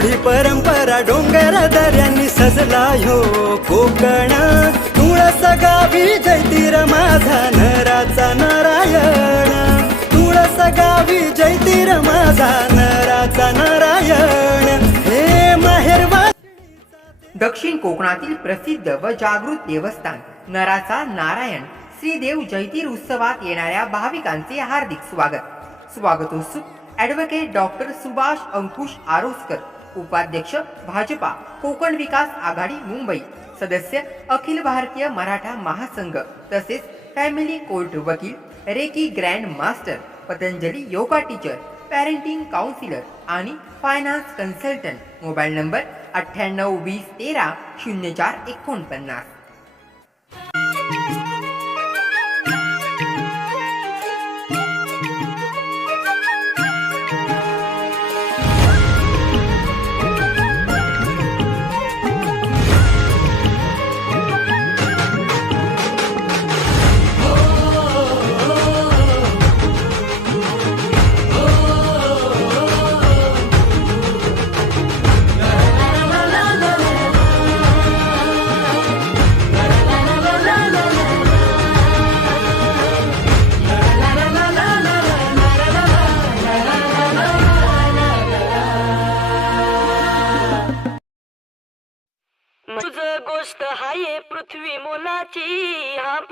रूढी परंपरा डोंगर दऱ्यांनी सजला हो कोकण. तुळस गावी जैतीर माझा नराचा नारायण. तुळस गावी जैतीर माझा नराचा नारायण. हे माहेरवा दक्षिण कोकणातील प्रसिद्ध व जागृत देवस्थान नराचा नारायण. श्रीदेव जयतीर उत्सवात येणाऱ्या भाविकांचे हार्दिक स्वागत. स्वागतोत्सुक ॲडव्होकेट डॉक्टर सुभाष अंकुश आरोस्कर उपाध्यक्ष भाजपा कोकण विकास आघाडी मुंबई. सदस्य अखिल भारतीय मराठा महासंघ. तसेच फॅमिली कोर्ट वकील reiki grand master Patanjali yoga teacher parenting counsellor आणि फायनान्स कन्सल्टंट मोबाईल नंबर अठ्ठ्याण्णव वीस तेरा शून्य चार एकोणपन्नास.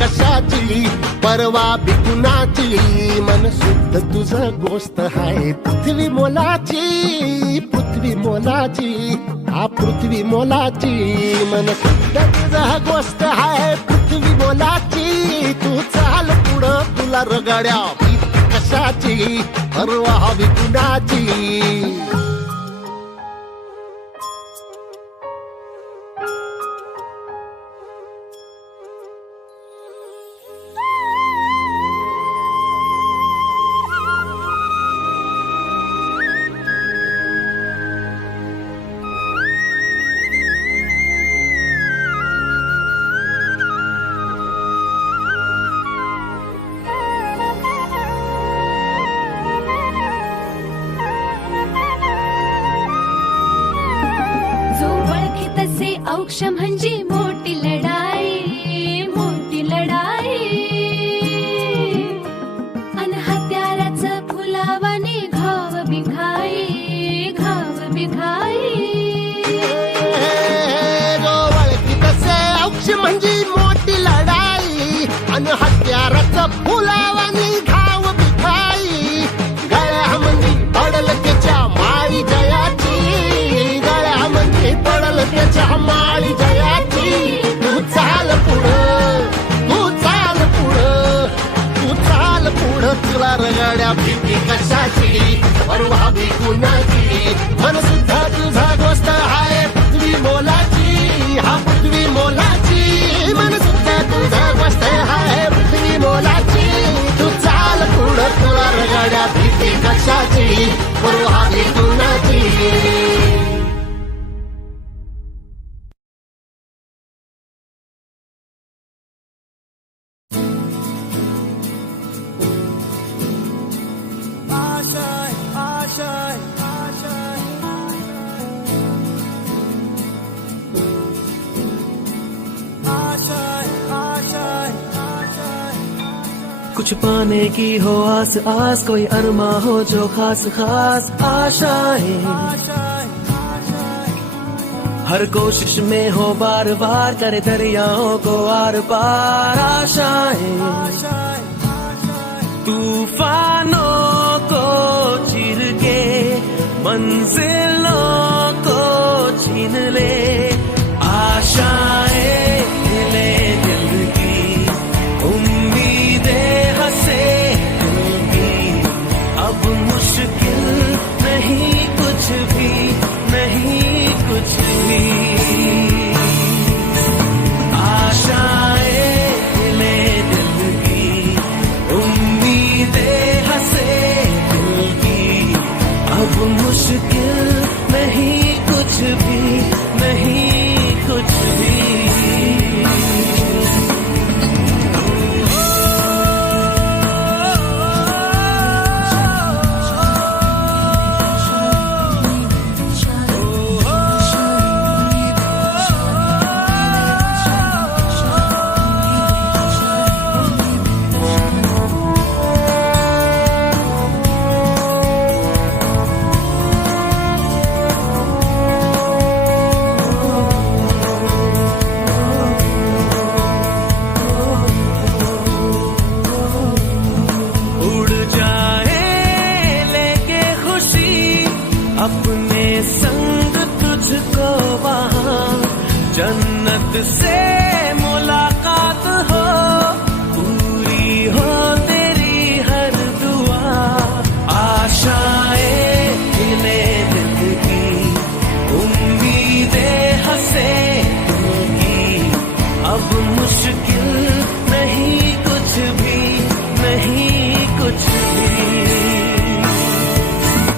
कशाची परवा बिकुनाची मन शुद्ध तुझं गोष्ट आहे पृथ्वी मोलाची पृथ्वी मोलाची हा पृथ्वी मोलाची मन शुद्ध तुझं गोष्ट हाय. पृथ्वी मोलाची तू चाल पुढं तुला रगड्या. कशाची परवा बिकुनाची औक्ष म्हणजे मोठी लढाई मोठी लढाई अन हत्याराच फुलावाने घाव बिघाई घाव बिघाई ओळखीतसे औक्ष म्हणजे मोठी लढाई आणि रगड्या भीती कशाची? परवा भी कुणाची? मन सुद्धा तुझा गोष्ट आहे पृथ्वी मोलाची. हा पृथ्वी मोलाची. मन सुद्धा तुझा गोष्ट आहे पृथ्वी मोलाची. तू चाल पुढं तुला रगड्या कुछ पाने की हो आस आस, कोई अरमा हो जो खास खास आशाएँ हर कोशिश में हो बार बार, करे दरियाओं को आर पार आशाएँ